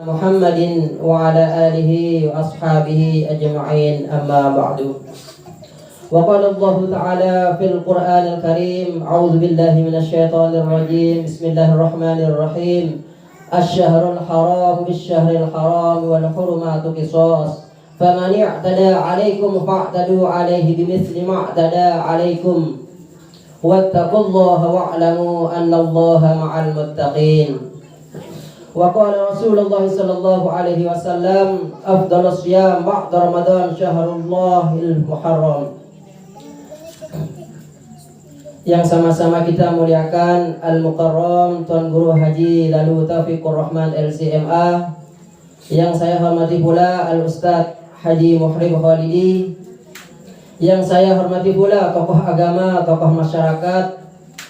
محمد وعلى آله وأصحابه أجمعين أما بعد. وقال الله تعالى في القرآن الكريم: أعوذ بالله من الشيطان الرجيم، بسم الله الرحمن الرحيم. الشهر الحرام بالشهر الحرام والحرمات قصاص فمن اعتدى عليكم فاعتدوا عليه بمثل ما اعتدى عليكم واتقوا الله واعلموا أن الله مع المتقين. وقال رسول الله صلى الله عليه وسلم: أفضل الصيام بعد رمضان شهر الله المحرم. Yang sama-sama kita muliakan Al-Mukarram Tuan Guru Haji Lalu Taufikur Rahman LCMA, yang saya hormati pula Al-Ustadz Haji Muhrib Khalidi, yang saya hormati pula tokoh agama, tokoh masyarakat,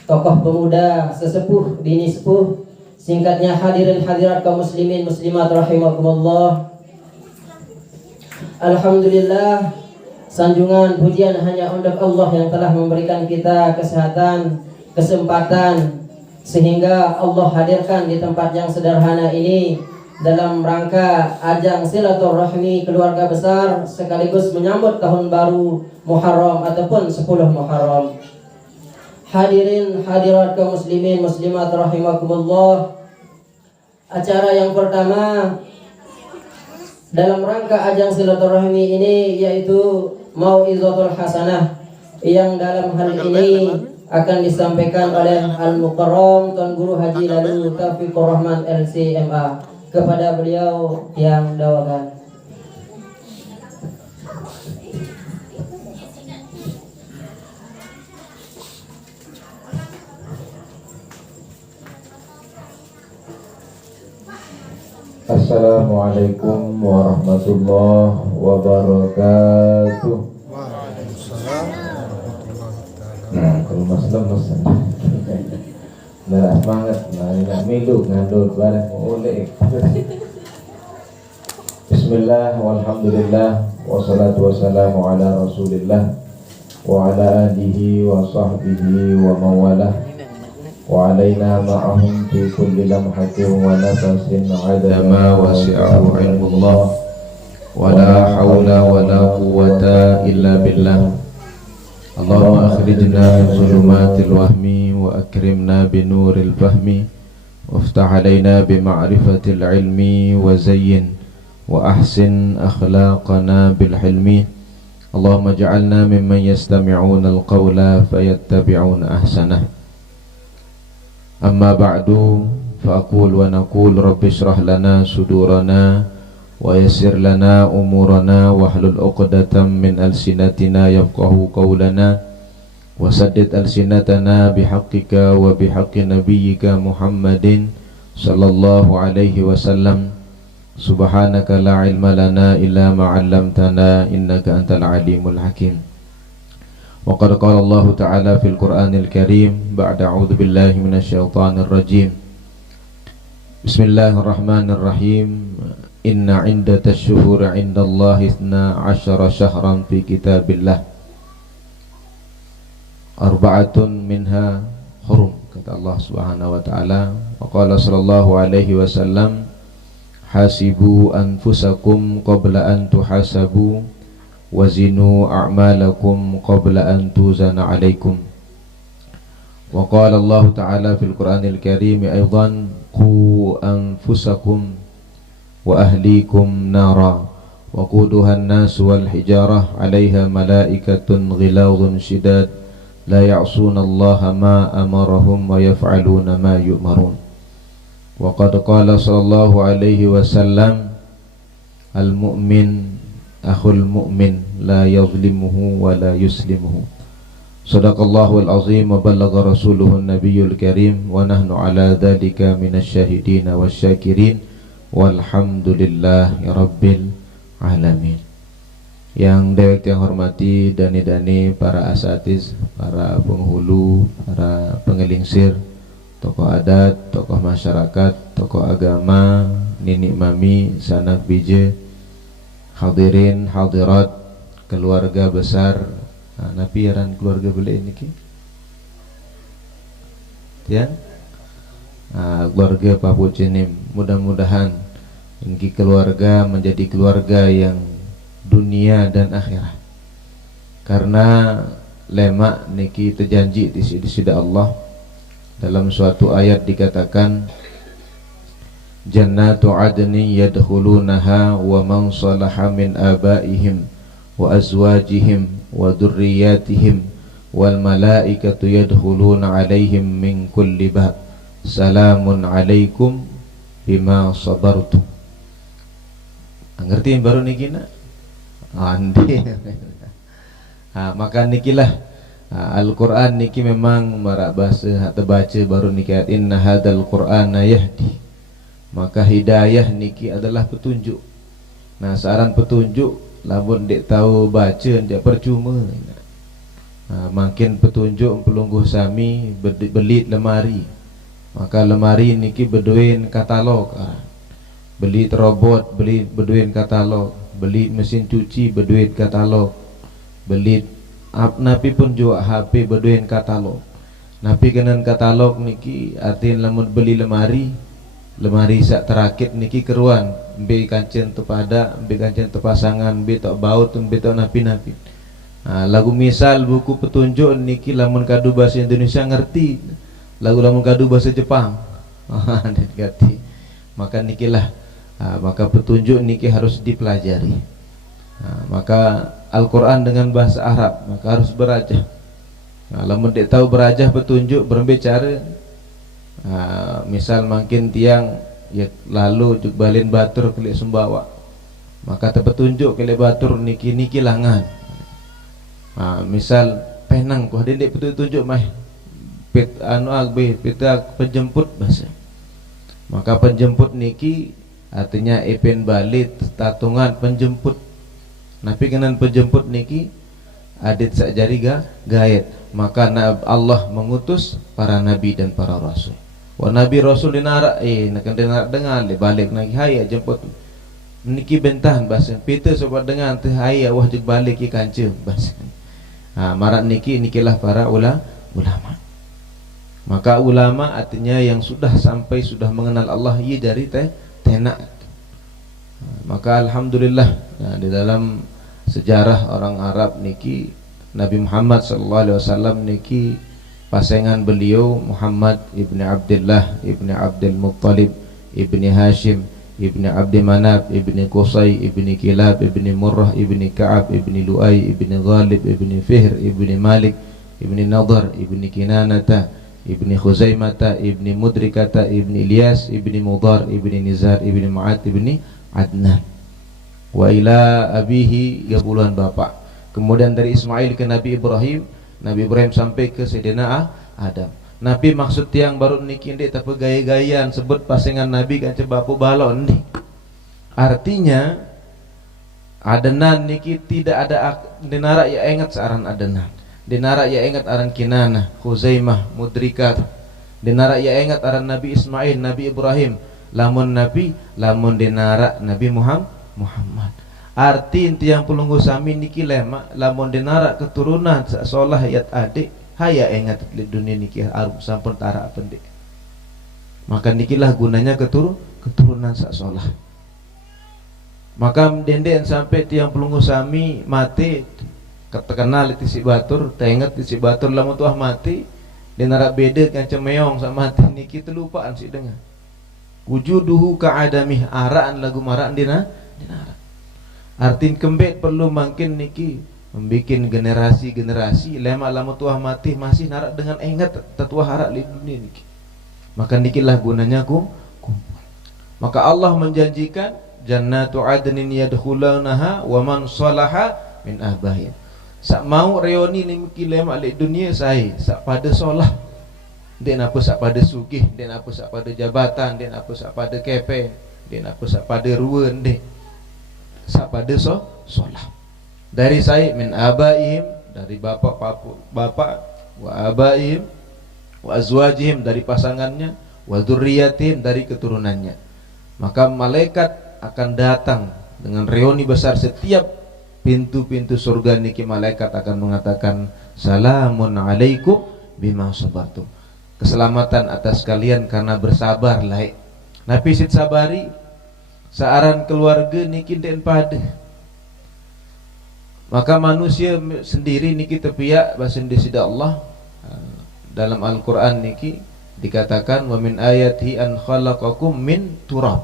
tokoh pemuda, sesepuh, bini sepuh, singkatnya hadirin hadirat kaum muslimin muslimat rahimakumullah. Alhamdulillah, sanjungan pujian hanya untuk Allah yang telah memberikan kita kesehatan, kesempatan, sehingga Allah hadirkan di tempat yang sederhana ini dalam rangka ajang silaturahmi keluarga besar sekaligus menyambut tahun baru Muharram ataupun 10 Muharram. Hadirin hadirat kaum muslimin muslimat rahimakumullah, acara yang pertama dalam rangka ajang silaturahmi ini yaitu Mau'izatul Hasanah, yang dalam hal ini akan disampaikan oleh Al-Mukarram Tuan Guru Haji Lalu Taufikur Rahman LCMA. Kepada beliau yang dawakan. Assalamualaikum warahmatullahi wabarakatuh. Waalaikumsalam warahmatullahi wabarakatuh. Nah, kalau mas lemes, nah semangat, nah ini milu ngandul barang oleh. Bismillah, walhamdulillah, wassalatu wassalamu ala rasulillah, wa ala alihi wa sahbihi wa mawalah, wa alaina ma'ahum fi kulli lamhatin wa nafasin adama wasi'ahu ilmullah, wa la hawla wa la quwwata illa billah. Allahumma akhrijna min zulumatil wahmi wa akrimna binuril fahmi waftah alaina bima'rifatil ilmi wa zayyin wa ahsin akhlaqana bil hilmi. Allahumma ja'alna mimman yastami'una al-qawla fayattabi'una ahsanah. Amma ba'du, fa aqul wa naqul rabbi shrah lana sudurana wa yassir lana umurana wahlul 'uqdatam min alsinatina yafqahu qawlana wa saddid alsinatana bihaqqika wa bihaqqi nabiyyika Muhammadin sallallahu alaihi wasallam. Subhanaka la ilma lana illa ma 'allamtana innaka antal alimul hakim. Wa qad qala Allah ta'ala fil Qur'anil Karim ba'da a'udzu billahi minasyaitonir rajim. Bismillahirrahmanirrahim. Inna iddatash syuhuri 'indallahi 12 syahran fi kitabillah, arba'atun minha hurum, kata Allah Subhanahu wa taala. Wa qala sallallahu alaihi wasallam: hasibu anfusakum qabla an tuhasabu wazinu a'malakum qabla an tuzana 'alaikum. Wa qala Allah ta'ala fil Qur'anil Karim aidan: qu anfusakum wa ahlikum nara wa quduha an-nas wal hijarah 'alaiha malaikatun ghiladun shidad la ya'suna Allah ma amarahum wa yaf'aluna ma yu'marun. Wa qad qala sallallahu alaihi wasallam: al-mu'min akhul mu'min la yazlimuhu wa la yuslimuhu. Sadaqallahul azim wa ballagha rasuluhun nabiyyul karim wa nahnu ala dhalika minasyahidin wasyakirin walhamdulillahi rabbil alamin. Yang dewek yang hormati dani-dani para asatiz, para penghulu, para pengelingsir, tokoh adat, tokoh masyarakat, tokoh agama, ninik mami, sanak bije, hadirin hadirat, keluarga besar. Nah, napiaran keluarga beli ini ki? Ya? Keluarga Papu Cinim, mudah-mudahan Niki keluarga menjadi keluarga yang dunia dan akhirat. Karena lemak niki terjanji di sisi Allah. Dalam suatu ayat dikatakan Jannatu adnin yadkhulunaha wa man salaha min abaihim wa azwajihim wa dzurriyyatihim wal malaikatu yadkhuluna alaihim min kulli bab salamun alaikum bima sabartum. Ngerti baru niki nak? Andi. Maka nikilah Al-Quran niki memang marak bahasa terbaca baru niki ayat inna hadzal qur'ana yahdi. Maka hidayah niki adalah petunjuk. Nah, saran petunjuk lamun dek tahu baca dia percuma. Makin petunjuk pelungguh sami belit lemari. Maka lemari niki beduin katalog. Beli robot, beli beduin katalog. Beli mesin cuci beduin katalog. Beli napi pun juga HP beduin katalog. Napi kenan katalog niki artinya lamun beli lemari sak terakit niki keruan be kancen tepada, be kancen tepasangan, be tok baut, be tok napi-napi. Lagu misal buku petunjuk niki lamun kadu bahasa Indonesia ngerti. Lagu lamun kadu bahasa Jepang. Ganti. Maka nikilah maka petunjuk niki harus dipelajari. Maka Al-Quran dengan bahasa Arab maka harus berajah. Lamun dek tahu berajah petunjuk berbicara misal makin tiang ya lalu juk balin batur kelik sembawa maka terpetunjuk kelik batur niki langan. Misal penang kau dek petunjuk mah pita penjemput bahasa. Maka penjemput niki artinya epen balik tatungan penjemput. Nabi kenan penjemput niki adit sakjari gayet. Maka Allah mengutus para nabi dan para rasul. Wa nabi rasul dinarak nak dengar balik lagi hayya jemput. Niki bentahan bahasa pita sobat dengan teh hayya wah jug balik ki kancem bahasa. Marak nikilah para ulama. Maka ulama artinya yang sudah sampai sudah mengenal Allah ia dari tenak. Maka alhamdulillah di dalam sejarah orang Arab niki Nabi Muhammad SAW niki pasangan beliau Muhammad ibni Abdullah ibni Abdul Muttalib ibni Hashim ibni Abdi Manaf ibni Qusay ibni Kilab ibni Murrah ibni Ka'ab ibni Lu'ay ibni Ghalib ibni Fihr ibni Malik ibni Nadar ibni Kinanata ibni Khuzaimata ibni Mudrikata ibni Ilyas ibni Mudar ibni Nizar ibni Ma'ad ibni Adnan wa ila abihi 30 bapak. Kemudian dari Ismail ke Nabi Ibrahim sampai ke Sayyidina Adam. Nabi maksud tiang baru niki ndek tapi gaya-gayaan sebut pasangan Nabi kan bapu balon ndek. Artinya Adnan niki tidak ada denara ya ingat searan Adnan. Denara ya ingat aran Kinanah, Khuzaimah, Mudrikat. Denara ya ingat aran Nabi Ismail, Nabi Ibrahim. Lamun denara Nabi Muhammad. Arti inti yang pelunggu sami niki lema lamun denara keturunan seolah hayat adik haya ingat di dunia niki arum sampun tara pendik. Maka nikilah gunanya keturunan seolah. Maka denden sampai tiang pelunggu sami mati terkenal di si batur, teringat di si batur lamun tuah mati denara beda kan cemeong sama mati niki terlupaan si dengar. Wujuduhu ka'adamih araan lagu maraan dinara. Artin kembet perlu makin niki membikin generasi lema lama tuah mati masih narak dengan ingat tetua harak di dunia niki. Maka nikilah gunanya kumpul. Maka Allah menjanjikan jannatu adnin yadkhulunaha wa man salaha min abahim. Sak mau reoni niki lema di dunia saya sak pada solah. Den apa sak pada sugih, den apa sak pada jabatan, den apa sak pada kepe, den apa sak pada ruwen deh. Sak pada solah. Dari saya min abaihim dari bapak wa abaihim wa azwajihim dari pasangannya wa dzurriyyatihim dari keturunannya. Maka malaikat akan datang dengan reuni besar setiap pintu-pintu surga niki malaikat akan mengatakan salamun alaikum bima sabartum. Keselamatan atas kalian karena bersabar laik. Nabi sit sabari Searan keluarga niki den pada. Maka manusia sendiri niki tepiak bahasa Indonesia Allah. Dalam Al-Quran niki dikatakan wa min ayati an khalaqakum min turab.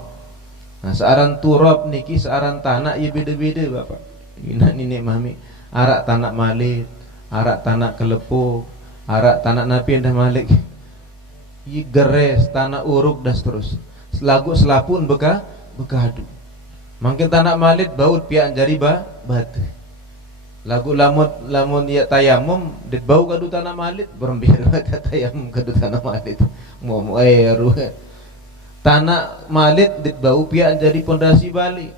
Nah, searan turab niki searan tanah ya beda-beda Bapak. Ina nenek mami arak tanah malit, arak tanah kelepuk, arak tanah napi dah malik. I geres tanah uruk das terus. Selagu selapun bekadu. Makin tanah malit baut pian jari batu. Lagu lamun ya tayamum dit bau kadu tanah malit berembir tayamum kadu tanah malit. Mau air tanah malit dit bau pian jadi pondasi balik.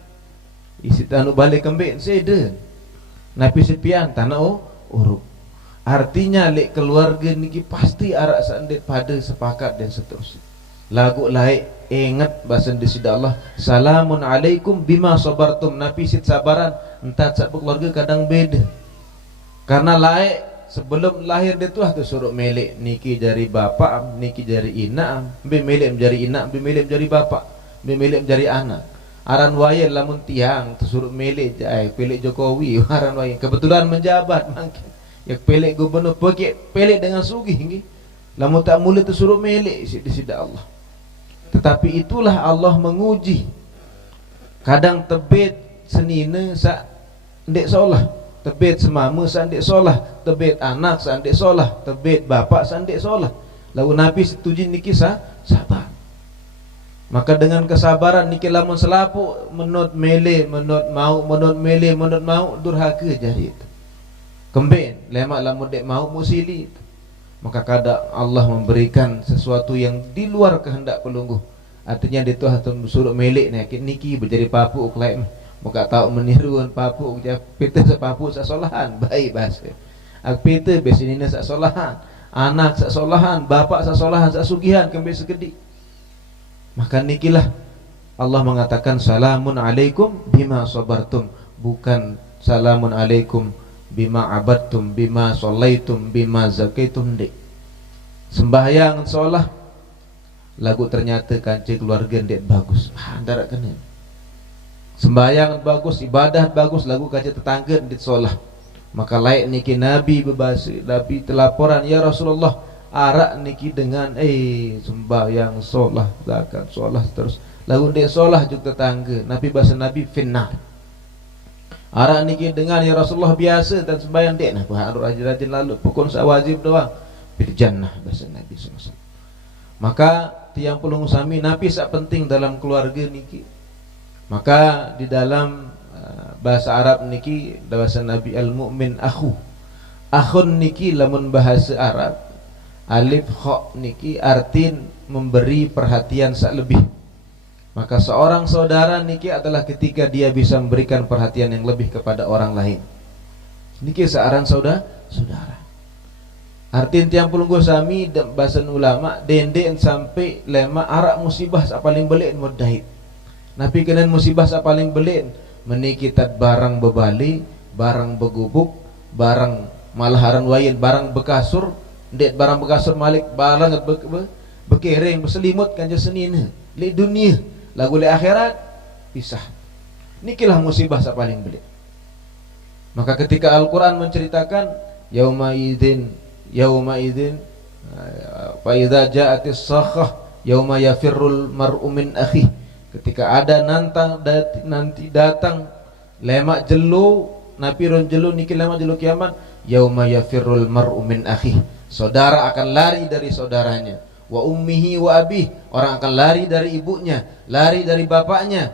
Isi tanu balik kembali sede. Napi sepian tanah uruk. Artinya lek keluarga niki pasti arak sandet pada sepakat dan seterusnya. Lagu laik ingat bahasa Indonesia Allah, salamun alaikum bima sabartum. Napi sit sabaran entah sak keluarga kadang beda. Karena laik sebelum lahir dia tu suruh melek niki dari bapak, niki dari ina, be melek menjadi ina, be melek menjadi bapak, be melek menjadi anak. Aran wayel lamun tiang suruh melek pelek Jokowi aran wayel kebetulan menjabat mungkin. Ya pelek gubernur pelek dengan sugih nggih. Lamun tak mula suruh melek di sida Allah. Tetapi itulah Allah menguji. Kadang tebet senina sak ndek solah, tebet semama sak ndek solah, tebet anak sak ndek solah, tebet bapak sak ndek solah. Lalu Nabi setuju niki sabar. Maka dengan kesabaran niki lamun selapu menut mele, menut mau durhaka jadi itu. Kemben lemak lamun dek mau musili. Maka kadang Allah memberikan sesuatu yang di luar kehendak pelungguh. Artinya dia tu suruh melek niki berjadi papu uklaim. Muka tahu meniruan papu pita sepapu sasolahan baik bahasa. Ak pita besinina sasolahan, anak sasolahan, bapak sasolahan, sasugihan kembali segedi. Maka nikilah Allah mengatakan salamun alaikum bima sabartum, bukan salamun alaikum bima abadtum, bima sholaitum, bima zakaitum. Dek sembahyang sholah lagu ternyata kancing keluarga dek bagus darat kena sembahyang bagus, ibadah bagus, lagu kancing tetangga dek sholah. Maka layak niki Nabi berbahasa, Nabi telaporan ya Rasulullah arak niki dengan sembahyang sholah zakat sholah terus lagu dek sholah juga tetangga. Nabi bahasa Nabi finnar. Arak niki dengan ya Rasulullah biasa dan sembahyang dek nah harus rajin-rajin lalu pukul wajib doang bil jannah bahasa Nabi SAW. Maka tiang pulung sami Nabi sak penting dalam keluarga niki. Maka di dalam bahasa Arab niki bahasa Nabi al-mu'min akhu. Akhun niki lamun bahasa Arab alif kha niki artin memberi perhatian sak lebih. Maka seorang saudara niki adalah ketika dia bisa memberikan perhatian yang lebih kepada orang lain. Niki searan saudara. Artin tiang pelungguh sami bahasa ulama denden sampai lema arak musibah sak paling belik mudahid. Nabi kenan musibah sak paling belik meniki tat barang bebali, barang begubuk, barang malaharan wayil, barang bekasur, ndek barang bekasur malik, barang bekering berselimut kanja senina. Li dunia lagu le akhirat pisah. Nikilah musibah sak paling belik. Maka ketika Al-Quran menceritakan yauma idzin fa idza ja'atis sakhah yauma yafirrul mar'u min akhi. Ketika ada nanti datang lemak jelu napi ron jelu niki lemak jelu kiamat yauma yafirrul mar'u min akhi. Saudara akan lari dari saudaranya. Wa ummihi wa abih, orang akan lari dari ibunya, lari dari bapaknya.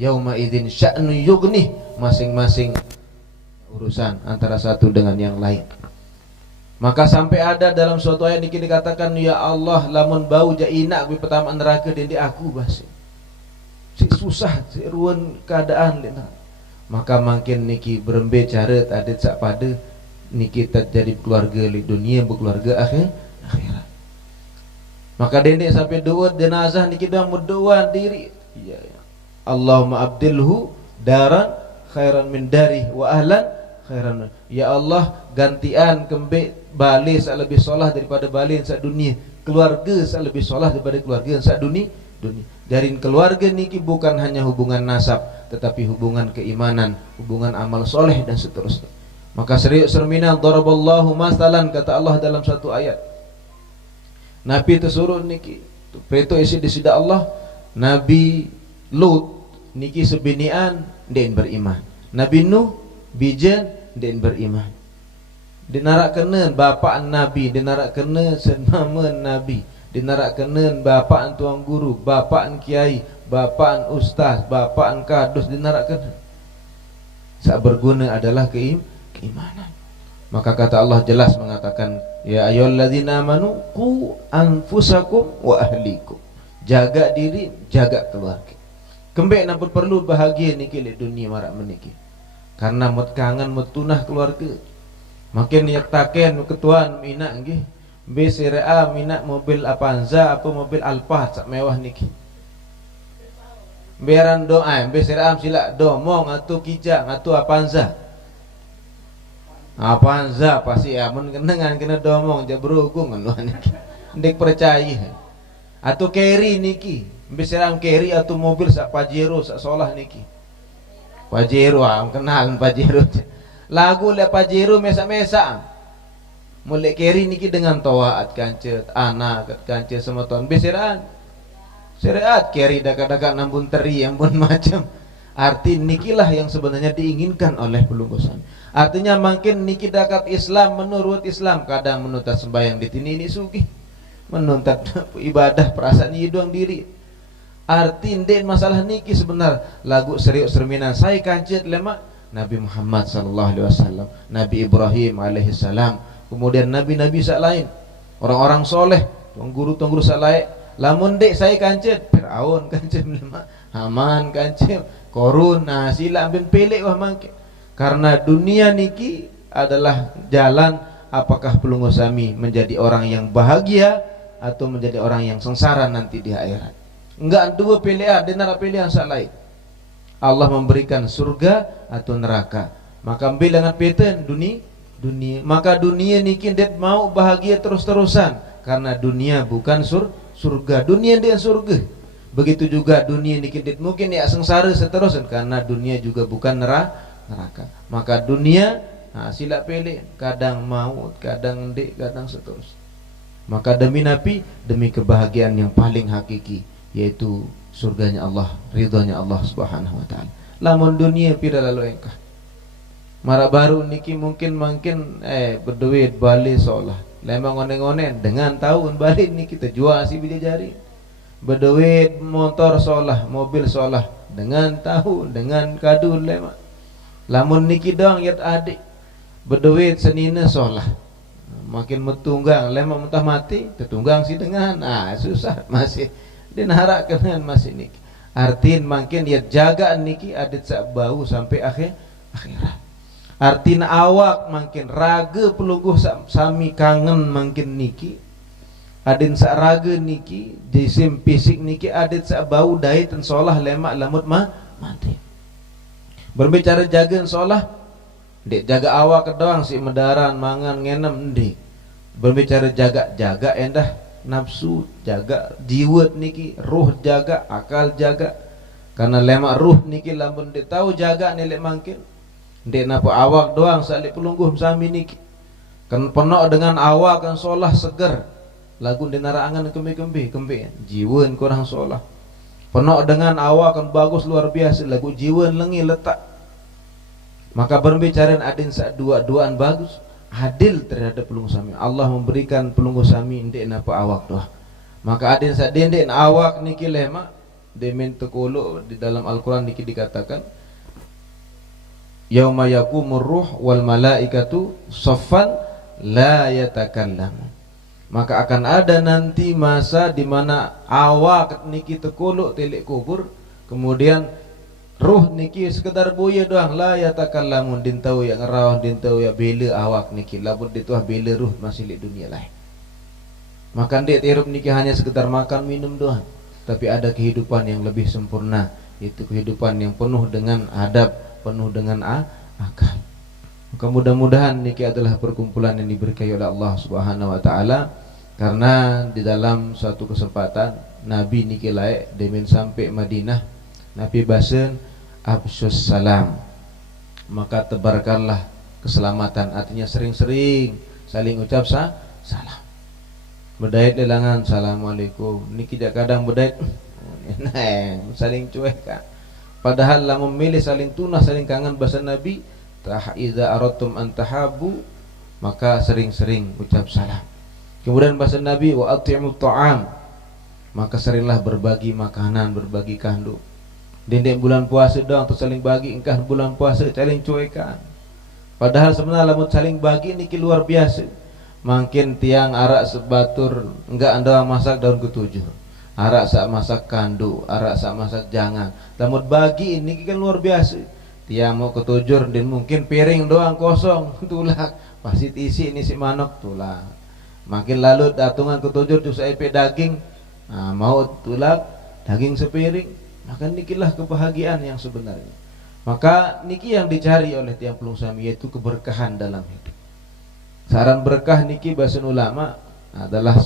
Yauma idzin sya'nu yughni, masing-masing urusan antara satu dengan yang lain. Maka sampai ada dalam suatu ayat niki dikatakan ya Allah lamun bau jaina bi pertama neraka dendi aku basi. Si susah si ruan keadaan lena. Maka makin niki berembe caret adet sak pada niki terjadi keluarga di dunia berkeluarga akhirat. Maka dendek sampai doa jenazah niki doang berdoa diri ya Allahumma abdilhu daran khairan min dari wa ahlan khairan. Ya Allah gantian kembe balik sak lebih solah daripada balik sak dunia, keluarga sak lebih solah daripada keluarga sak dunia. Jarin keluarga niki bukan hanya hubungan nasab, tetapi hubungan keimanan, hubungan amal soleh dan seterusnya. Maka serius sermina daraballahu masalan, kata Allah dalam satu ayat. Nabi tersuruh niki preto isi disida Allah. Nabi Lut niki sebinian den beriman. Nabi Nuh bijen den beriman. Dinarakeun bapak Nabi, dinarakeun senama Nabi, dinarakeun bapak tuang guru, bapak kiai, bapak ustaz, bapak kadus, dinarakeun. Sak berguna adalah keimanan. Maka kata Allah jelas mengatakan, ya ayyuhalladzina amanu qu anfusakum wa ahlikum. Jaga diri, jaga keluarga. Kembek nampak perlu bahagia niki di dunia marak meniki. Karena mut kangen mut tunah keluarga. Makin yak taken ketuan mina nggih. BCRA mina mobil Avanza apa mobil Alphard sak mewah niki. Beran doa, BCRA sila domong atau kijang atau Avanza. Avanza pasti amun kenangan kena domong jabrugung ngono niki. Ndek percaya. Atau carry niki. BCRA carry atau mobil sak Pajero sak solah niki. Pajero kenal Pajero. Lagu le Pajero mesa-mesa. Mulai keri niki dengan tawaat kancet, anak kancet sama tuan beseran. Syariat keri dakat-dakat nambun teri yang pun macam. Arti nikilah yang sebenarnya diinginkan oleh pelunggusan. Artinya makin niki dakat Islam menurut Islam, kadang menuntut sembahyang di sini ini sugi, menuntut ibadah perasaan hidup diri. Arti den masalah niki sebenar lagu serius serminan saya kancet lemak Nabi Muhammad sallallahu alaihi wasallam, Nabi Ibrahim alaihi salam, kemudian nabi-nabi sak lain, orang-orang soleh, tuang guru sak lain. Lamun dek saya kancet Firaun kancet lemak, Haman kancet, Korun, nah sila ambil pelik wah mangke. Karena dunia niki adalah jalan apakah pelunggu sami menjadi orang yang bahagia atau menjadi orang yang sengsara nanti di akhirat. Enggak dua pilihan, dia nak pilihan sak lain. Allah memberikan surga atau neraka. Maka ambil dengan peten dunia. Maka dunia niki dia mau bahagia terus-terusan karena dunia bukan surga. Dunia dia surga. Begitu juga dunia niki dia mungkin ya sengsara seterusnya karena dunia juga bukan neraka. Maka dunia sila pilih, kadang maut, kadang dek, kadang seterusnya. Maka demi Nabi, demi kebahagiaan yang paling hakiki, yaitu surganya Allah, ridhonya Allah subhanahu wa ta'ala. Lamun dunia pira lalu engkah mara baru niki mungkin berduit balik seolah lemang onen-onen dengan tahun balik niki kita jual si bija jari berduit motor seolah mobil seolah dengan tahun dengan kadu lemang lamun niki doang yat adik berduit senina seolah makin metunggang lemang mentah mati tertunggang si dengan susah masih din harak kenan masih niki artin makin dia jaga niki adet sak bau sampai akhirat. Artin awak makin raga pelungguh sami kangen makin niki adin sak raga niki jisim fisik niki adet sak bau dai ten solah lemak lamut mati. Berbicara jaga solah dek jaga awak doang si medaran mangan ngenem ndek. Berbicara jaga endah nafsu jaga, jiwat niki, ruh jaga, akal jaga. Karena lemak ruh niki lamun dia tahu jaga nilai mangkin. Dia napa awak doang salik pelungguh sami niki. Kan penuh dengan awak kan solah seger. Lagu dia narangan kembe jiwan kurang solah. Penuh dengan awak kan bagus luar biasa, lagu jiwan lengi letak. Maka berbicara adin sak dua-duaan bagus. Adil terhadap pelunggu sami. Allah memberikan pelunggu sami ndek napa awak doa. Maka adil sak ndek awak niki lema demen tekolo di dalam Al-Qur'an niki dikatakan yauma yaqumur ruh wal malaikatu saffan la yatakallamun. Maka akan ada nanti masa di mana awak niki tekolo telik kubur kemudian ruh niki sekedar buaya doang la yatakallamun din tahu ya ngerawah din tahu ya bela awak niki labut dituah bela ruh masih di dunia lain. Makan dek tirup niki hanya sekedar makan minum doang, tapi ada kehidupan yang lebih sempurna, itu kehidupan yang penuh dengan adab, penuh dengan akal. Maka mudah-mudahan niki adalah perkumpulan yang diberkahi oleh Allah Subhanahu wa taala karena di dalam suatu kesempatan Nabi niki lae demen sampai Madinah Nabi basen afsyus salam, maka tebarkanlah keselamatan, artinya sering-sering saling ucap salam. Bedait lelangan assalamualaikum niki kadang bedait saling cuek kan. Padahal lah memilih saling tunah saling kangen bahasa Nabi idza aradtum an tahabu, maka sering-sering ucap salam. Kemudian bahasa Nabi wa at'imut ta'am, maka seringlah berbagi makanan, berbagi kandung. Dendek bulan puasa doang tu saling bagi, engkah bulan puasa saling cuekan. Padahal sebenarnya lamun saling bagi niki luar biasa. Makin tiang arak sebatur enggak anda masak daun ketujuh, arak sak masak kandu, arak sak masak jangan. Lamun bagi ini kan luar biasa. Tiang mau ketujur dan mungkin piring doang kosong tulak, pasti isi ini si manok tulak. Makin lalu datungan ketujur tu saya daging, nah, mau tulak daging sepiring. Maka nikilah kebahagiaan yang sebenarnya. Maka niki yang dicari oleh tiang pelung sami, yaitu keberkahan dalam hidup. Saran berkah niki bahasa ulama adalah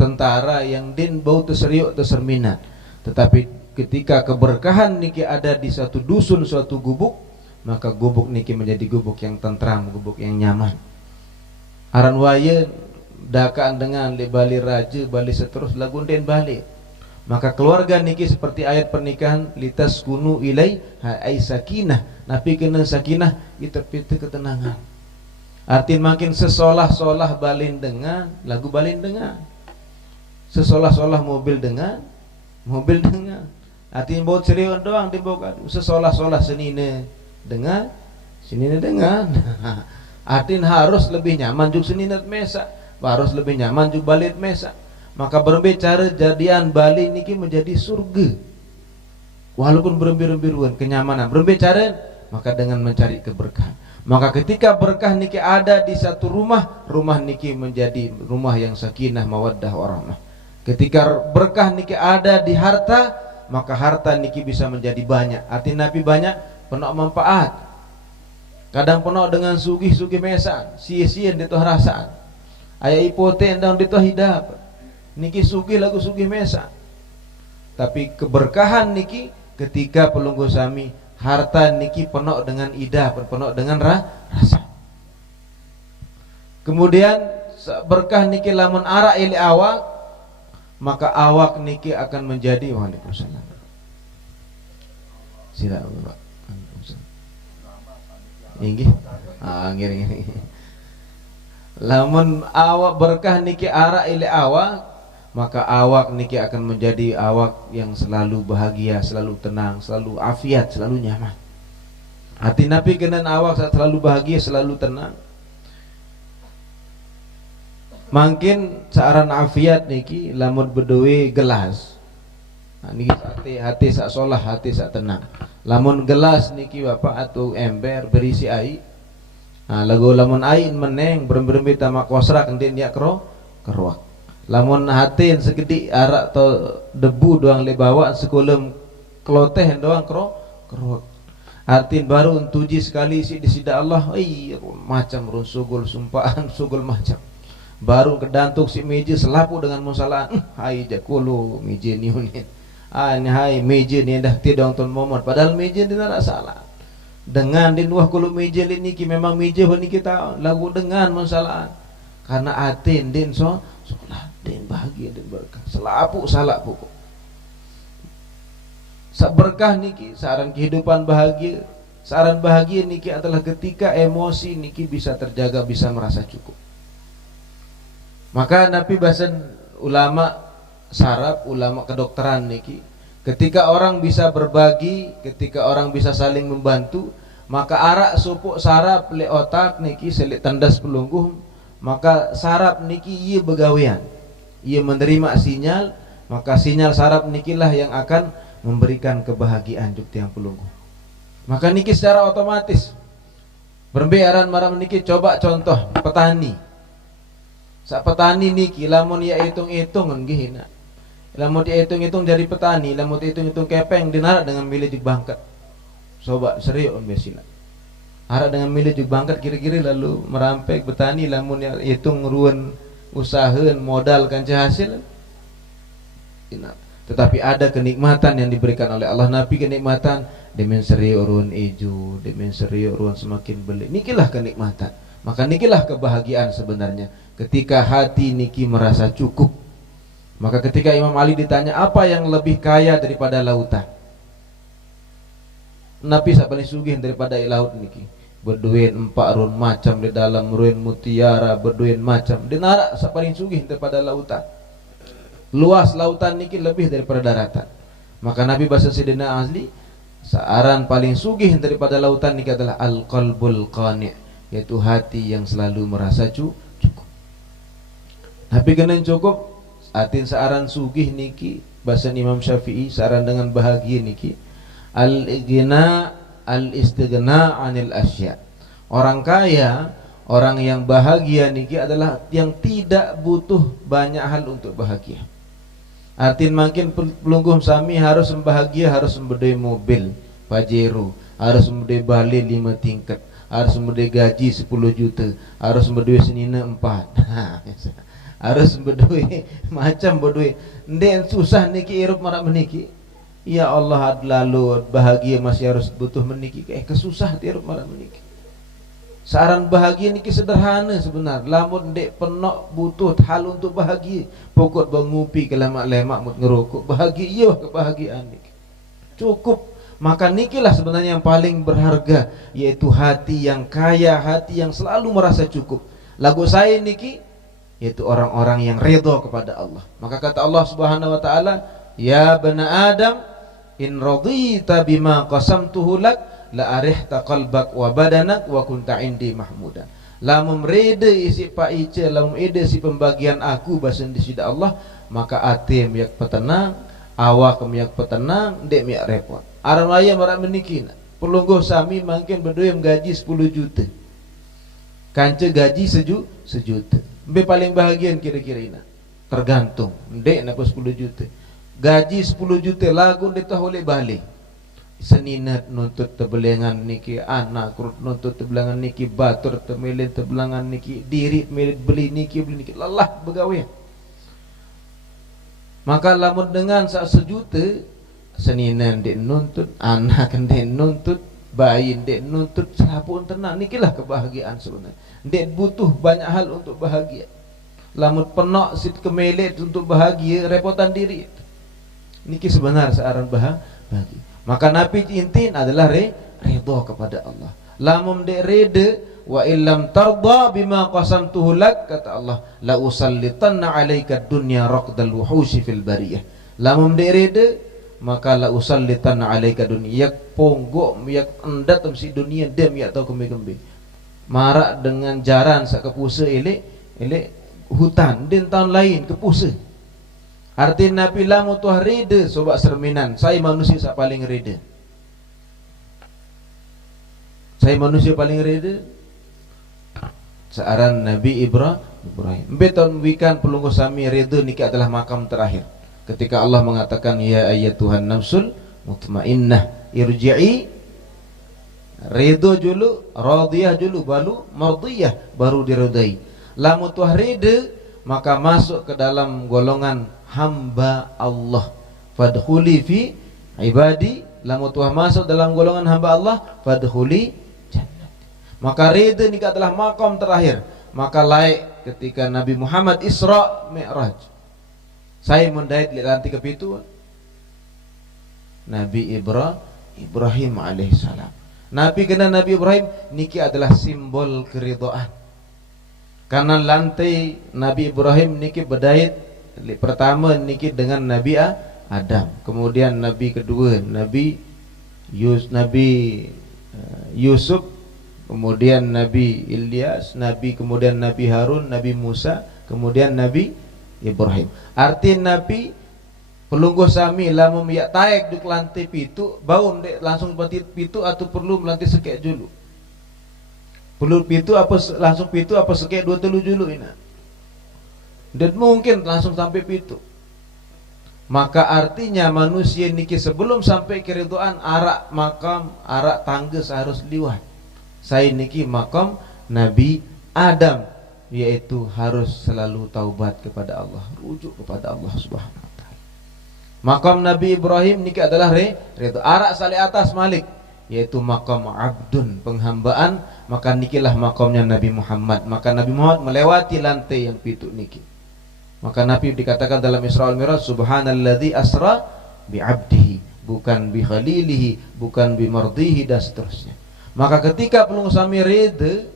tentara yang din bau terseriuk terserminat. Tetapi ketika keberkahan niki ada di satu dusun, suatu gubuk, maka gubuk niki menjadi gubuk yang tentram, gubuk yang nyaman. Aran waya dakaan dengan li bali raja, bali seterus lagunden balik. Maka keluarga niki seperti ayat pernikahan litas kunu ilai hai sakinah, napi kena sakinah itu ketenangan. Arti makin sesolah-solah balin dengan lagu balin dengan, sesolah-solah mobil dengan mobil dengan. Arti baut serius doang dibawa sesolah-solah senine dengan senine dengan. Arti harus lebih nyaman juk senine mesa, harus lebih nyaman juk balit mesa. Maka berbicara jadian Bali niki menjadi surga. Walaupun berembi-rembiruan kenyamanan, berbicara maka dengan mencari keberkahan. Maka ketika berkah niki ada di satu rumah, rumah niki menjadi rumah yang sakinah, mawaddah, warahmah. Ketika berkah niki ada di harta, maka harta niki bisa menjadi banyak. Arti Nabi banyak penuh manfaat. Kadang penuh dengan sugih-sugih mesan, sia-sia di toh rasaan. Ayah ipote endang di toh hidap. Niki sugih lagu sugih mesa. Tapi keberkahan niki ketika pelunggu sami harta niki penuh dengan idah, penuh dengan rasa. Kemudian berkah niki lamun arak ili awak, maka awak niki akan menjadi waalaikumsalam. Silakan Pak. Inggih. Ngiri. Lamun awak berkah niki arak ili awak, maka awak niki akan menjadi awak yang selalu bahagia, selalu tenang, selalu afiat, selalu nyaman. Hati Nabi kena awak selalu bahagia, selalu tenang. Mungkin searan afiat niki lamun bedowe gelas. Nah, niki hati sak solah, hati sak tenang. Lamun gelas niki bapak atau ember berisi air. Nah, lagu lamun air meneng berembi tamak wasrak ndek dia keruak. Lamun hatin segede arak atau debu doang le bawa sekolem keloteh doang keruak. Artin baru untuji sekali si disida Allah, macam run sugul sumpahan sugul macam. Baru kedantuk si meja selapu dengan musalaan, hai jakulu meja ni unin. Ini hai meja ni dah tidang ton momot, padahal meja ni tak salah. Dengan din wah kulu meja ni ki memang meja ni kita lagu dengan musalaan. Karena atin din solat din bahagia din berkah. Selapu salah pokok. Sak berkah niki saran kehidupan bahagia. Saran bahagia niki adalah ketika emosi niki bisa terjaga, bisa merasa cukup. Maka Nabi bahasan ulama saraf, ulama kedokteran niki, ketika orang bisa berbagi, ketika orang bisa saling membantu, maka arak supuk saraf le otak niki selik tandas pelungguh, maka saraf niki ia begawean, ia menerima sinyal, maka sinyal saraf nikilah yang akan memberikan kebahagiaan juk tiang pelungguh. Maka niki secara otomatis berbiaran maram niki. Coba contoh petani. Sak petani niki lamun ya hitung-hitung nggih na. Lamun dia hitung-hitung dari petani, lamun hitung-hitung kepeng dinarak dengan milih juk bangkat. Coba serius on besina. Arak dengan milih juk bangkat kira-kira lalu merampek petani lamun ya hitung ruan usahaeun modal kan hasil. Tetapi ada kenikmatan yang diberikan oleh Allah. Nabi kenikmatan demen seri urun ijo, demen seri urun semakin beli. Nikilah kenikmatan. Maka nikilah kebahagiaan sebenarnya. Ketika hati niki merasa cukup. Maka ketika Imam Ali ditanya apa yang lebih kaya daripada lautan, Nabi sak paling sugih daripada laut niki. Berduin 4 run macam di dalam, ruin mutiara, berduin macam. Di narak sak paling sugih daripada lautan. Luas lautan niki lebih daripada daratan. Maka Nabi bahasa Sidina Azli, searan paling sugih daripada lautan niki adalah al-qalbul qani', yaitu hati yang selalu merasa cukup. Nabi kena cukup, atin searan sugih niki bahasa Imam Syafi'i, searan dengan bahagia niki al-ighna al-istighna 'anil asya. Orang kaya, orang yang bahagia niki adalah yang tidak butuh banyak hal untuk bahagia. Artin makin pelungguh sami harus bahagia, harus membeli mobil Pajero, harus membeli balik 5 tingkat, harus membeli gaji 10 juta, harus membeli senina 4. Harus berdui macam berdui. Ndek susah niki irup marak meniki. Ya Allah, lalu bahagia masih harus butuh meniki. Kesusah irup marak meniki. Saran bahagia niki sederhana sebenar. Lamun ndek penok butuh hal untuk bahagia. Pokok bangupi ke lemak-lemak mut ngerokok. Bahagia kebahagiaan niki. Cukup. Maka nikilah sebenarnya yang paling berharga, yaitu hati yang kaya, hati yang selalu merasa cukup. Lagu saya niki yaitu orang-orang yang ridha kepada Allah. Maka kata Allah Subhanahu wa taala, ya bana Adam, in radita bima qasamtuhu lak la arihta qalbak wa badanak wa kunta indi mahmudan. Lamun reda isi paice, lamun eda si pembagian aku bahasa di sida Allah, maka ate miyak petenang, awak miyak petenang, dek miyak repot. Aran raya marak meniki, pelungguh sami mungkin berdua gaji 10 juta. Kanca gaji sejuta. Be paling bahagian kira-kira ini. Tergantung. Dek nak 10 juta. Gaji 10 juta lagu dia tahu oleh balik. Seninat nuntut tebelengan niki, anak kurut nuntut tebelengan niki, batur temelin tebelengan niki, diri milik beli niki. Lelah begawe. Maka lamun dengan sejuta, seninan dek nuntut, anak dek nuntut, bayi dek nuntut, sapun tenang. Nikilah kebahagiaan sebenarnya. Dek butuh banyak hal untuk bahagia. Lamun penok sit kemelet untuk bahagia, repotan diri. Niki sebenar searan bahagia. Maka Nabi intin adalah redha kepada Allah. Lamun dek reda, wa illam tarda bima qasamtuhu lak, kata Allah, la usallitanna 'alaika dunya raqdal wuhushi fil bariyah. Lamun dek reda, maka la usallitanna 'alaika dunya, yak ponggok yak endat si dunia dem yak tau kembe-kembe. Marak dengan jaran sak kepusa elek hutan dan tahun lain kepusa. Artinya Nabi lamu tuah reda sobat serminan. Saya manusia sak paling reda. Saya manusia paling reda. Searan Nabi Ibrahim. Beton wikan pelungguh sami reda niki adalah makam terakhir. Ketika Allah mengatakan ya ayyatuhan nafsul mutmainnah irji'i, ridho dulu, radiyah dulu, baru mardiyah, baru diridai. Lamu tuah ridha, maka masuk ke dalam golongan hamba Allah. Fadkhuli fi ibadi, lamu tuah masuk dalam golongan hamba Allah, fadkhuli jannah. Maka ridha ini adalah makam terakhir. Maka layak ketika Nabi Muhammad Isra Mi'raj. Saya mendait lantai kepitu Nabi Ibrahim alaihissalam. Nabi kena Nabi Ibrahim niki adalah simbol keridhaan. Karena lantai Nabi Ibrahim niki berdait pertama niki dengan Nabi Adam, kemudian Nabi kedua Nabi Yusuf, kemudian Nabi Ilyas, kemudian Nabi Harun, Nabi Musa, kemudian Nabi Ibrahim. Arti Nabi pelungguh sami lamun yak taek di lantai pitu, bau dek langsung pati pitu atau perlu melantai sekek dulu. Perlu pitu apa langsung pitu apa sekek 2-3 dulu ini. Dan mungkin langsung sampai pitu. Maka artinya manusia niki sebelum sampai keridhaan arak makam, arak tangga seharus liwat. Saya niki makam Nabi Adam, yaitu harus selalu taubat kepada Allah, rujuk kepada Allah Subhanahu wa taala. Makam Nabi Ibrahim niki adalah ridho. Arak sali atas malik, yaitu makam abdun, penghambaan. Maka nikilah makamnya Nabi Muhammad. Maka Nabi Muhammad melewati lantai yang pitu niki. Maka Nabi dikatakan dalam Isra wal Mi'raj, subhanalladzi asra bi abdihi, bukan bi khalilihi, bukan bi mardihi, dan seterusnya. Maka ketika pelung sami rida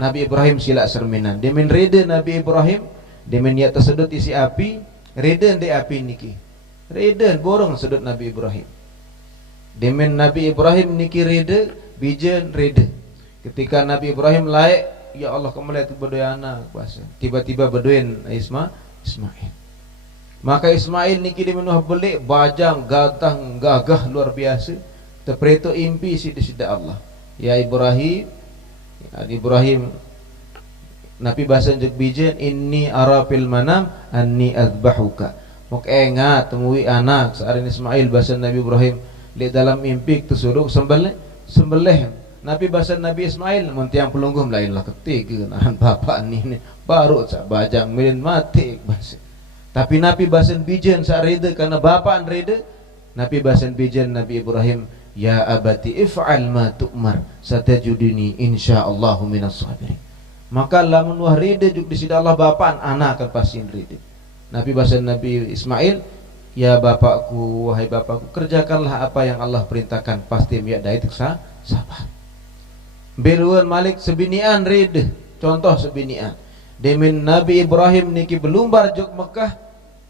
Nabi Ibrahim silak serminan. Demen rida Nabi Ibrahim, demen ya tersedut isi api, rida di api niki. Rida borong sedut Nabi Ibrahim. Demen Nabi Ibrahim niki rida, bijen rida. Ketika Nabi Ibrahim laik, ya Allah kembali itu berdoa anak bahasa. Tiba-tiba berdoain Ismail. Maka Ismail niki dimenuh belik, bajang, gatang, gagah luar biasa. Terpreto impi sida Allah. Ya Ibrahim, Nabi bahasa jek bijen, inni arafil manam anni azbahuka. Mok engat temui anak saat Ismail bahasa Nabi Ibrahim li dalam mimpi tersuruh sembelih. Nabi bahasa Nabi Ismail muntiang pelunggum lainlah ketiga nahan bapak ni baru sak bajang milin mati bahasa. Tapi Nabi bahasa bijen sak rida karena bapak rida. Nabi bahasa bijen Nabi Ibrahim, ya abati if'al ma tu'mar satajudini insyaallahu minas sabirin. Maka lamun wah rida juk disida Allah bapak anak akan pasti rida. Nabi bahasa Nabi Ismail, ya bapakku, wahai bapakku, kerjakanlah apa yang Allah perintahkan, pasti miak dai sabar. Beruan Malik sebinian rida, contoh sebinian. Demin Nabi Ibrahim niki belumbar juk Mekah,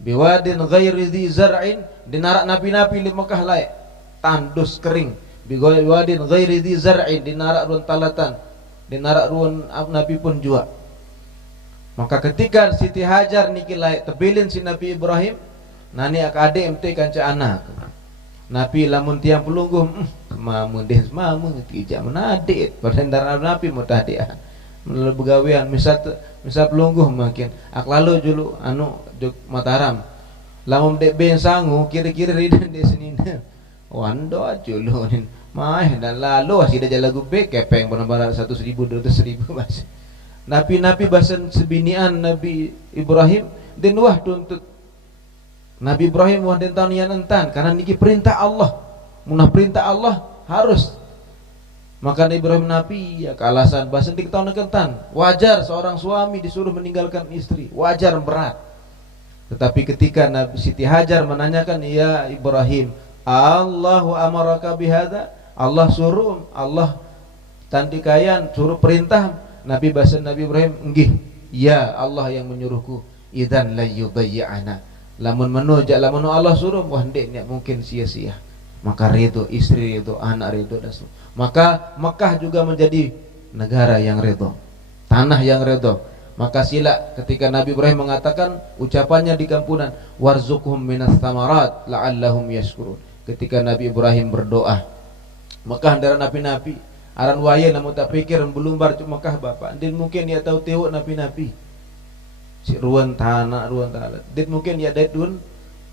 biwadin ghairi dzi zar'in, dinarak napi-napi di Mekah laik, tandus kering, biwadin ghairi dzi zar'in, dinarak ruan talatan, dinarak ruan nabi pun jua. Maka ketika Siti Hajar niki laik tebilin si Nabi Ibrahim, nani ak ade emte kanca anak. Nabi lamun tiang pelungguh, mamun tijak menadit, padahal Nabi mutadi. Melalui begawian, misal pelungguh makin. Ak lalu julu anu juk Mataram. Lamun dek ben sangu kira-kira ridan di sini. Wando julu nin. Mah dan lalu asida jalagu be kepeng benar-benar 1.000 200.000 mas. Nabi-nabi bahasa sebinian Nabi Ibrahim dan wah tuntut Nabi Ibrahim wah den tanian entan karena niki perintah Allah. Munah perintah Allah harus. Maka Nabi Ibrahim Nabi ya kealasan bahasa dik tahun kentan. Wajar seorang suami disuruh meninggalkan istri, wajar berat. Tetapi ketika Nabi Siti Hajar menanyakan, ya Ibrahim, Allahu amaraka bihadza? Allah suruh, Allah tandikayan suruh perintah. Nabi bahasa Nabi Ibrahim, nggih, ya Allah yang menyuruhku. Idzan la yudayyi'ana. Lamun menujak, lamun Allah suruh, wah ndek mungkin sia-sia. Maka ridho istri, ridho anak, ridho dan semua. Maka Mekah juga menjadi negara yang ridho, tanah yang ridho. Maka sila ketika Nabi Ibrahim mengatakan ucapannya di kampunan, warzuqhum minas thamarat la'allahum yashkurun. Ketika Nabi Ibrahim berdoa, Mekah antara nabi-nabi aran waya namun tak pikir belumbar cuma Mekah bapak. Din mungkin dia tahu tewok nabi-nabi. Si ruan tanah Din mungkin dia dait dun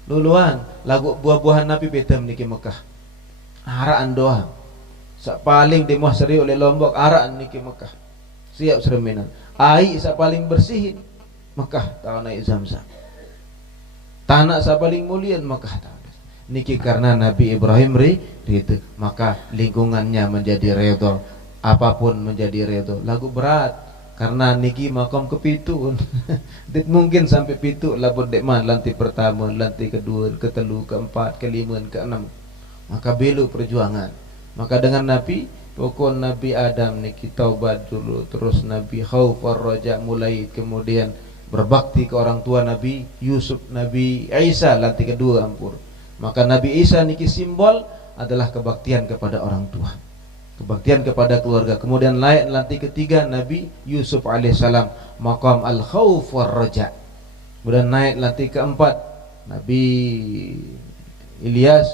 luluan lagu buah-buahan nabi betam niki Mekah. Araan doa. Sak paling dimuah seri oleh Lombok araan niki Mekah. Siap sereminan. Air sak paling bersihin Mekah tahun air Zam-Zam. Tanah sak paling mulia Mekah tahun. Niki karena Nabi Ibrahim ridho, maka lingkungannya menjadi ridho, apapun menjadi ridho. Lagu berat karena niki makam kepitu. Dit mungkin sampai pitu lapor dek man lantai pertama, lantai kedua, ketelu, keempat, kelima, keenam. Maka belu perjuangan. Maka dengan Nabi, pokok Nabi Adam niki taubat dulu, terus Nabi khauf war-raja mulai, kemudian berbakti ke orang tua Nabi Yusuf, Nabi Isa lantai kedua ampur. Maka Nabi Isa niki simbol adalah kebaktian kepada orang tua, kebaktian kepada keluarga. Kemudian layak lantai ketiga Nabi Yusuf alaihissalam, maqam al-khauf war-raja. Kemudian naik lantai keempat Nabi Ilyas,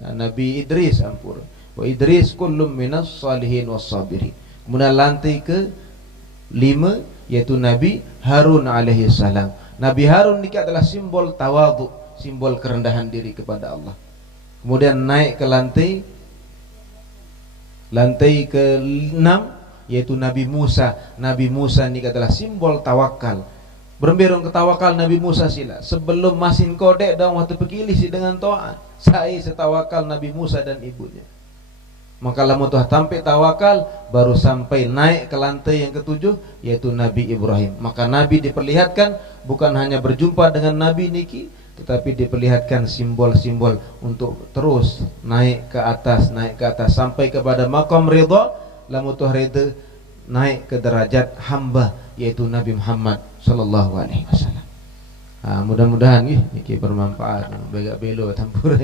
Nabi Idris ampur. Wa Idris kullum minas salihin was sabirin. Kemudian lantai ke 5 yaitu Nabi Harun alaihissalam. Nabi Harun niki adalah simbol tawadhu, simbol kerendahan diri kepada Allah. Kemudian naik ke lantai ke-6 yaitu Nabi Musa. Nabi Musa ini adalah simbol tawakal. Berembirung ketawakal Nabi Musa sila. Sebelum masin kodek dan waktu pekilih si dengan to'an. Saya setawakal Nabi Musa dan ibunya. Maka lamu tuh tampil tawakal, baru sampai naik ke lantai yang ketujuh, yaitu Nabi Ibrahim. Maka Nabi diperlihatkan bukan hanya berjumpa dengan Nabi niki, tetapi diperlihatkan simbol-simbol untuk terus naik ke atas sampai kepada maqam ridha. Lamu tuh ridha naik ke derajat hamba, yaitu Nabi Muhammad sallallahu alaihi wasallam. Mudah-mudahan niki bermanfaat, begak belo tampur.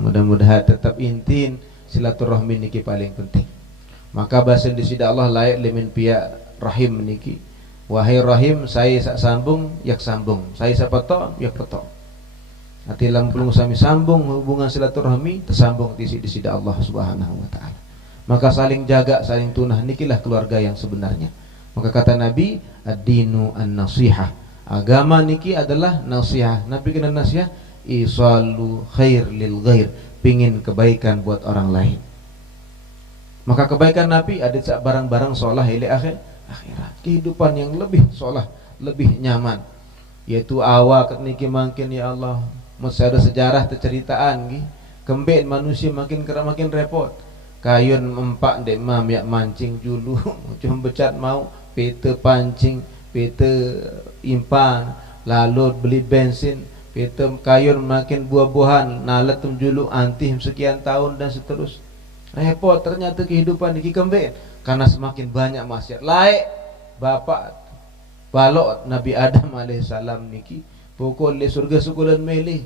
Mudah-mudahan tetap intin silaturahmi niki paling penting. Maka bahasa di sida Allah layak lemin pihak rahim niki. Wahai rahim, saya sak sambung yak sambung, saya sak petok yak petok. Hati lampung sami sambung hubungan silaturahmi tersambung di sida Allah Subhanahu wa taala. Maka saling jaga, saling tunah, nikilah keluarga yang sebenarnya. Maka kata Nabi, ad-dinu an-nasihah. Agama niki adalah nasihat. Nabi kena nasihat, isalu khair lil ghair, pingin kebaikan buat orang lain. Maka kebaikan Nabi ada barang-barang solah ila akhirat. Kehidupan yang lebih solah, lebih nyaman. Yaitu awak niki makin ya Allah, masih ada sejarah terceritaan nggih. Kembali manusia makin repot. Kayun empak dek mam yak mancing julu cuma becat mau pete pancing pete impan lalu beli bensin pete kayun makin buah-buahan nalet julu antih sekian tahun dan seterus repot. Ternyata kehidupan di kembali karena semakin banyak maksiat laik bapak balok Nabi Adam alaihissalam niki pokok le surga sukulan melih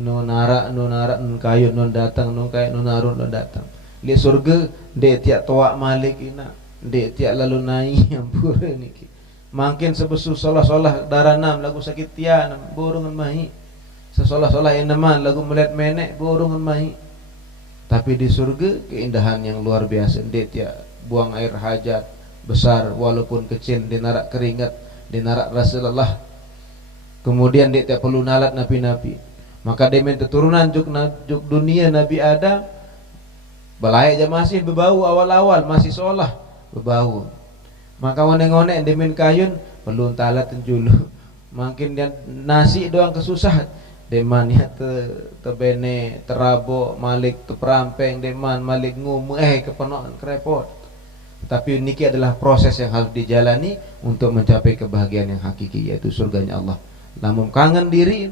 no narak non kayun non datang non kaya non arun non datang li surga dek tiak toak malik ina dek tiak lalu naik ampura niki makin sebesu solah-solah daranam lagu sakit tian borongan mahi sesolah-solah enaman lagu melihat menek borongan mahi. Tapi di surga keindahan yang luar biasa. Dek tiak buang air hajat besar walaupun kecil, di narak keringat, di narak rasa lelah. Kemudian dek tiak perlu nalat nabi-nabi. Maka dia minta turunan juk dunia Nabi Adam balai aja masih berbau awal-awal masih seolah berbau. Maka ngone-ngone demen kayun perlu talat julu. Makin dia nasi doang kesusah. Deman ya tebene terabo malik teperampeng deman malik ngumu kepenuhan kerepot. Tapi niki adalah proses yang harus dijalani untuk mencapai kebahagiaan yang hakiki, yaitu surganya Allah. Lamun kangen diri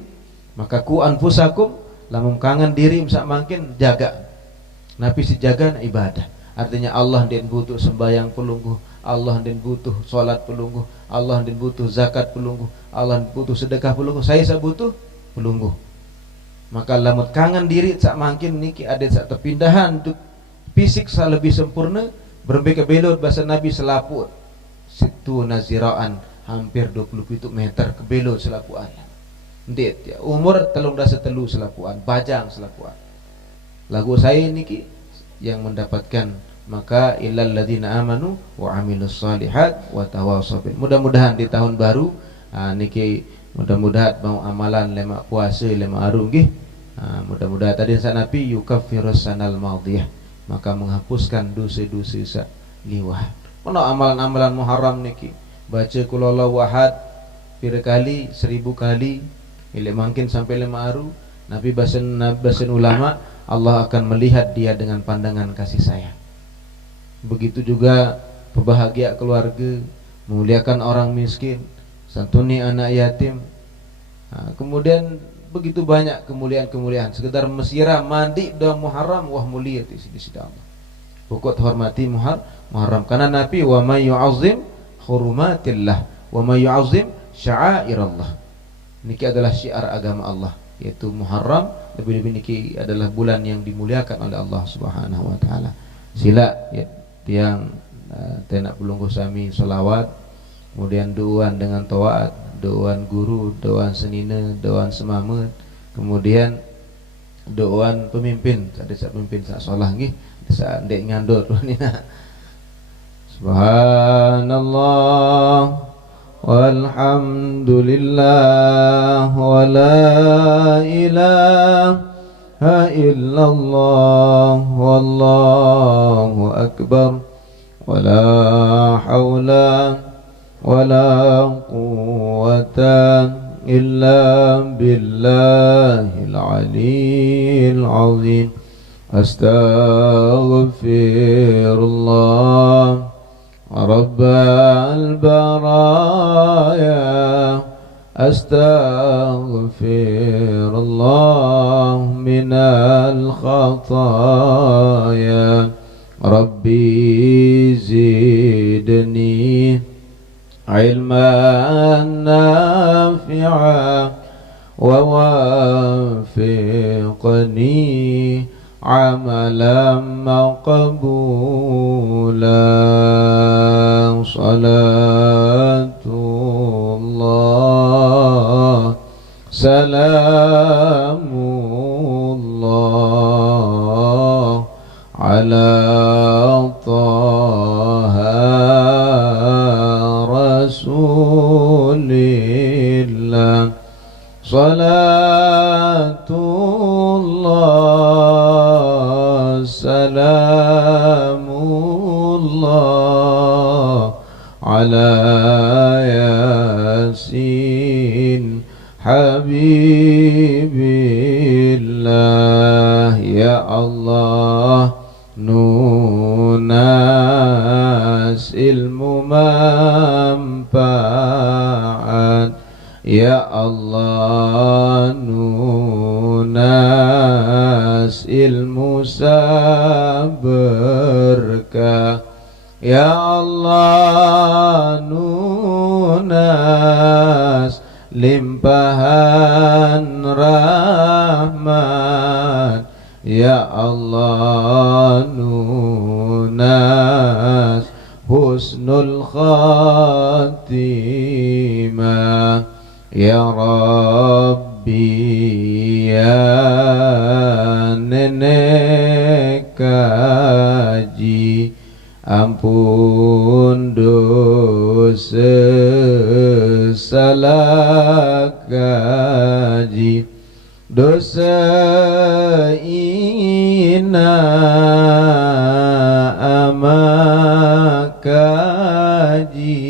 maka ku anfusakum, lamun kangen diri sak makin jaga. Nabi sejaga ibadah. Artinya Allah den butuh sembahyang pelungguh, Allah den butuh salat pelungguh, Allah den butuh zakat pelungguh, Allah den butuh sedekah pelungguh. Saya butuh pelungguh. Maka lamut kangen diri sak makin niki ada sak terpindahan untuk fisik sa lebih sempurna, berbeka belot bahasa Nabi selaput. Situ naziraan hampir 27 meter kebelot selapuan. Ndet ya umur telung dasa telu selapuan, bajang selapuan. Lagu saya niki yang mendapatkan maka illal ladzina amanu wa amilus solihat wa tawassaw. Mudah-mudahan di tahun baru niki mudah-mudahan mau amalan lemak puasa lemak aru nggih. Mudah-mudahan tadi Nabi yukaffirus sanal madhiyah, maka menghapuskan dosa-dosa sa liwah. Ono amalan-amalan Muharram niki baca qul huwallahu ahad pira kali 1000 kali ile mungkin sampai lemak aru. Nabi bahasan ulama Allah akan melihat dia dengan pandangan kasih sayang. Begitu juga berbahagia keluarga, memuliakan orang miskin, santuni anak yatim. Kemudian begitu banyak kemuliaan-kemuliaan. Sekedar mesira mandi dalam Muharram wah mulia di sisi Allah. Pokok hormati Muharram karena Nabi wa may yu'azzim hurumatillah wa may yu'azzim sya'airallah. Niki adalah syiar agama Allah, yaitu Muharram. Lebih-lebih niki adalah bulan yang dimuliakan oleh Allah Subhanahu wa taala. Sila ya, tiang tenak pelungguh sami selawat, kemudian doan dengan taat, doan guru, doan senina, doan semamet, kemudian doan pemimpin, ada pemimpin sak solah nggih, sak ndek ngandot nina. Subhanallah walhamdulillah wa la ilaha illallah wallahu akbar wa la hawla ولا قوة إلا بالله العلي العظيم أستغفر الله رب البرايا أستغفر الله من الخطايا ربي زدني علما نافعا ووفقني عملا مقبولا صلاة الله سلام الله على طه رسول الله صلاة الله سلام الله على ياسين حبيب الله يا الله nunas ilmu manfaat ya Allah nunas ilmu saberkah ya Allah nunas limpahan rahmat ya Allah nunas husnul khatimah ya Rabbi ya nenek kaji ampun dosa salah kaji dosa ina amakaji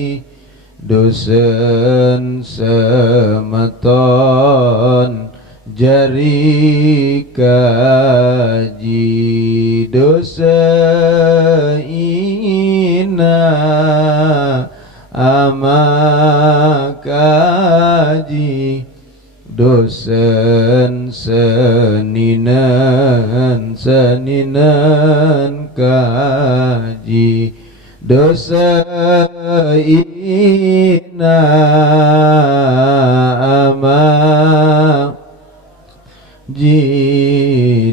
dosen semeton jari kaji dosa ina amakaji dosen seninan kaji dosa ina amaji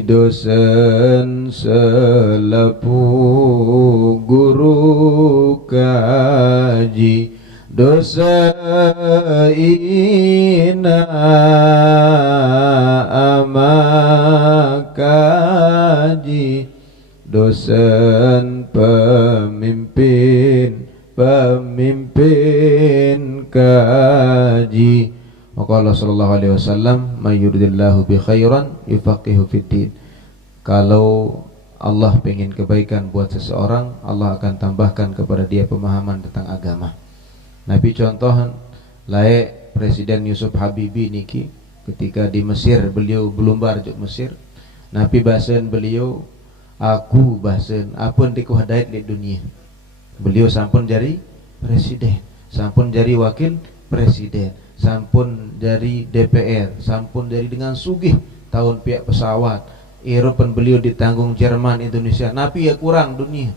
dosen selepu guru kaji dosa ina amakaji dosen pemimpin kaji Maqala sallallahu alaihi wasallam may yuridillahu bi khairan yufaqihu fiddin. Kalau Allah pengen kebaikan buat seseorang, Allah akan tambahkan kepada dia pemahaman tentang agama. Nabi contoh lae Presiden Yusuf Habibie niki ketika di Mesir, beliau belum barjuk Mesir. Nabi bahasan beliau, aku bahasan apun dikuhadait di dunia. Beliau sampun jadi presiden, sampun jadi wakil presiden, sampun dari DPR, sampun dari dengan sugih tahun pihak pesawat. Eropa beliau ditanggung Jerman, Indonesia. Nabi ya kurang dunia.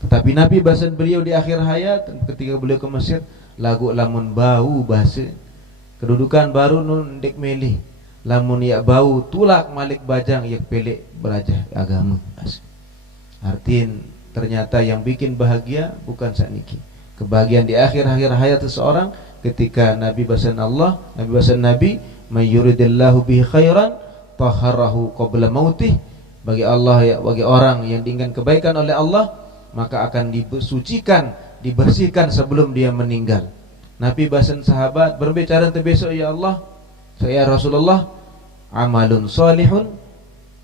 Tetapi Nabi bahasan beliau di akhir hayat ketika beliau ke Mesir, lagu lamun bau bahasa kedudukan baru nun dek melih, lamun ya bau tulak malik bajang yak pelek belajar agama. Artiin ternyata yang bikin bahagia bukan sakniki. Kebahagiaan di akhir hayat seseorang ketika Nabi bahasan Allah, Nabi bahasan Nabi, may yuridillahu bihi khairan taharahu qabla mautih. Bagi Allah ya, bagi orang yang diinginkan kebaikan oleh Allah, maka akan disucikan, dibersihkan sebelum dia meninggal. Nabi bahasan sahabat berbicara besok, ya Allah, saya Rasulullah, amalun salihun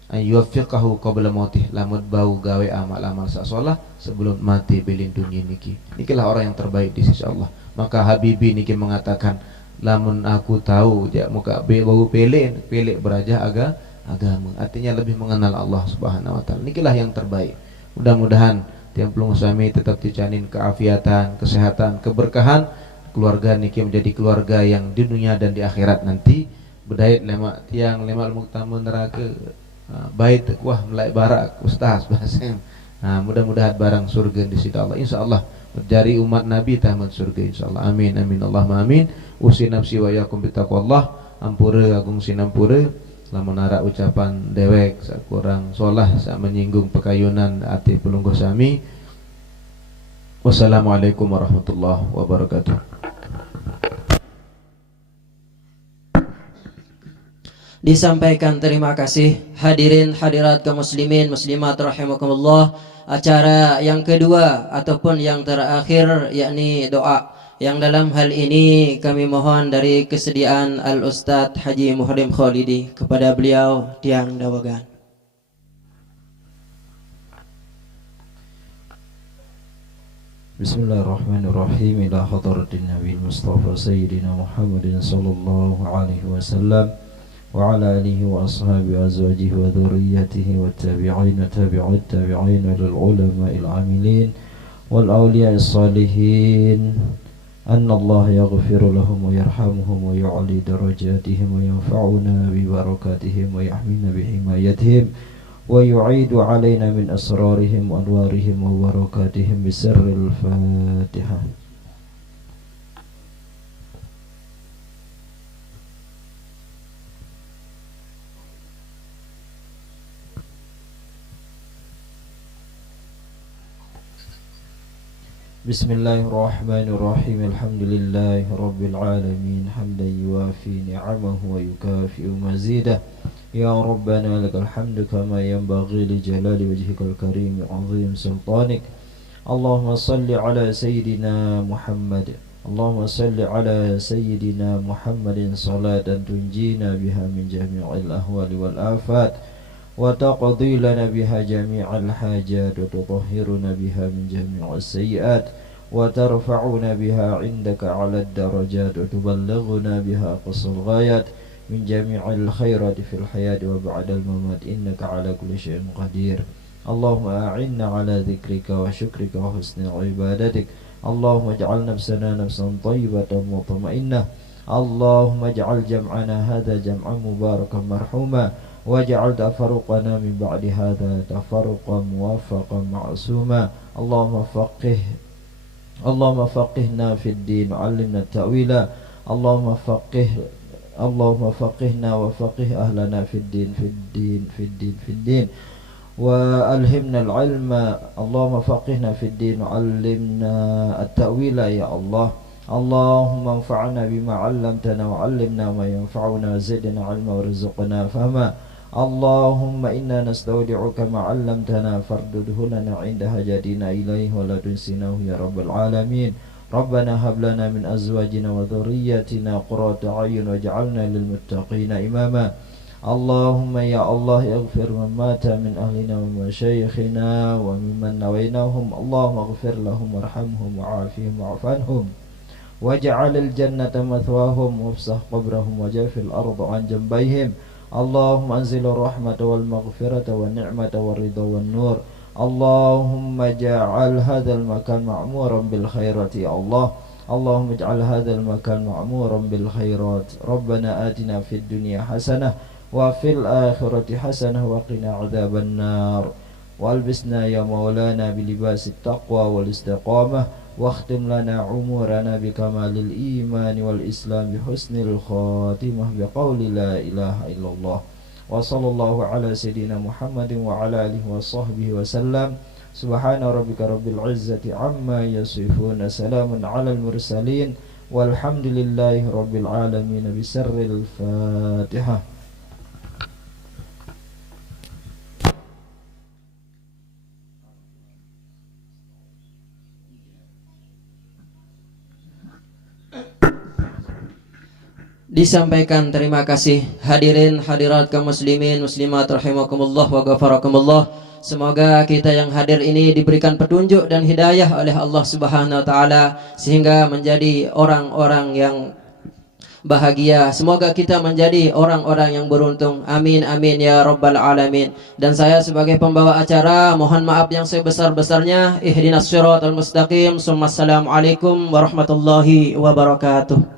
yuwaffiqahu qabla mautih, lamun bau gawe amal-amal sasolah sebelum mati bilin dunia niki. Nikilah orang yang terbaik di sisi Allah. Maka Habibie niki mengatakan, lamun aku tahu dia muka bau pelek beraja agama, artinya lebih mengenal Allah Subhanahu wa taala. Nikilah yang terbaik. Mudah-mudahan tiang pelung suami tetap dijamin keafiatan, kesehatan, keberkahan, keluarga niki menjadi keluarga yang di dunia dan di akhirat nanti bedait lemak tiang lemak muktamun neraka. Bait wah mulai barak ustaz bahasa. Nah, mudah-mudahan barang surga di sisi Allah insyaallah berjari umat Nabi tamat surga insyaallah. Amin amin Allahumma amin. Usi nafsi wa yakum bitaqwallah. Ampura agung sinampura lamun ara ucapan dewek sakurang solah sak menyinggung pekayunan ati pelungguh sami. Wassalamualaikum warahmatullahi wabarakatuh. Disampaikan terima kasih hadirin hadirat kaum muslimin muslimat rahimakumullah. Acara yang kedua ataupun yang terakhir yakni doa, yang dalam hal ini kami mohon dari kesediaan Al Ustadz Haji Muhrim Khalidi, kepada beliau tiang dawagan. Bismillahirrahmanirrahim. Ila hadratin Nabi Mustafa Sayyidina Muhammadin sallallahu alaihi wasallam wa ala alihi wa ashabihi wa azwajihi wa dhurriyyatihi wa tabi'in wa tabi'ut tabi'in lil ulama'il amilin wal awliya'is salihin anna Allah yaghfiru lahum wa yarhamuhum wa yu'li darajatihim wa yanfa'una bi barakatihim wa yahmina bi himayatihim wa yu'idu alaina min asrarihim wa anwarihim wa barakatihim bisirril Fatihah. Bismillahirrahmanirrahim. Alhamdulillahi rabbil alamin, hamdan yuwafi ni'amahu wa yukafi'u mazidah. Ya Rabbana lakal hamdu kama yanbaghi li jalali wajhikal karim wa 'azim sultanik. Allahumma salli ala sayyidina Muhammad. Allahumma salli ala sayyidina Muhammadin salatan tunjina biha min jami'il ahwali wal afat wa taqdi lana biha jami'al hajat wa tutahhiruna biha min jami'is sayyi'at wa tarfa'una biha 'indaka 'ala ad-darajat wa tuballighuna biha aqsal ghayat min jami'il khairati fil hayati wa ba'dal mamat innaka 'ala kulli syai'in qadir. Allahumma a'inna 'ala dzikrika wa syukrika wa husni ibadatik. Allahumma ij'al nafsana nafsan thayyibatan mutma'innah. Allahumma ij'al jam'ana hadha jam'an mubarakan marhuma waj'al tafarruqana min ba'di hadha tafarruqan muwaffaqan ma'suma. Allahumma faqihna fid din 'allimna at-ta'wila. Allahumma faqihna wa faqih ahlana fid din wa alhimna al-'ilma. Allahumma faqihna fid din wa 'allimna at-ta'wila ya Allah. Allahumma anfa'na bima 'allamtana wa 'allimna ma yanfa'una wa zidna 'ilma warzuqna fahma. Allahumma inna nastaudi'uka ma 'allamtana fardudhu lana 'inda hajatina ilaihi wa la tunsinahu ya rabbal alamin. Rabbana hab lana min azwajina wa dhurriyyatina qurrata a'yun waj'alna lil muttaqina imama. Allahumma ya Allah ighfir man mata min ahlina wa masyayikhina wa mimman nawainahum. Allahumma ighfir lahum warhamhum wa'afihim wa'afanhum waj'al al-jannata mathwahum wafsah qabrahum wajafil arda an jambayhim. Allahumma anzil rahmata wal maghfirata wa ni'mata wa ridha wan nur. Allahumma ja'al hadzal makan ma'muran bil khairati ya Allah. Allahumma ja'al hadzal makan ma'muran bil khairat. Rabbana atina fid dunya hasanah wa fil akhirati hasanah wa qina adzaban nar. Walbisna ya maulana bilibasit taqwa wal istiqamah واختم لنا عمرنا بكمال الإيمان والإسلام بحسن الخاتمة بقول لا إله إلا الله وصلى الله على سيدنا محمد وعلى آله وصحبه وسلم. سبحان ربك رب العزة عما يصفون سلام على المرسلين والحمد لله رب العالمين بسر الفاتحة. disampaikan terima kasih. Hadirin hadirat kaum muslimin muslimat rahimakumullah wa ghafarakumullah. Semoga kita yang hadir ini diberikan petunjuk dan hidayah oleh Allah Subhanahu wa taala sehingga menjadi orang-orang yang bahagia. Semoga kita menjadi orang-orang yang beruntung. Amin amin ya rabbal alamin. Dan saya sebagai pembawa acara mohon maaf yang sebesar-besarnya. Ihdinas siratal mustaqim. Assalamualaikum warahmatullahi wabarakatuh.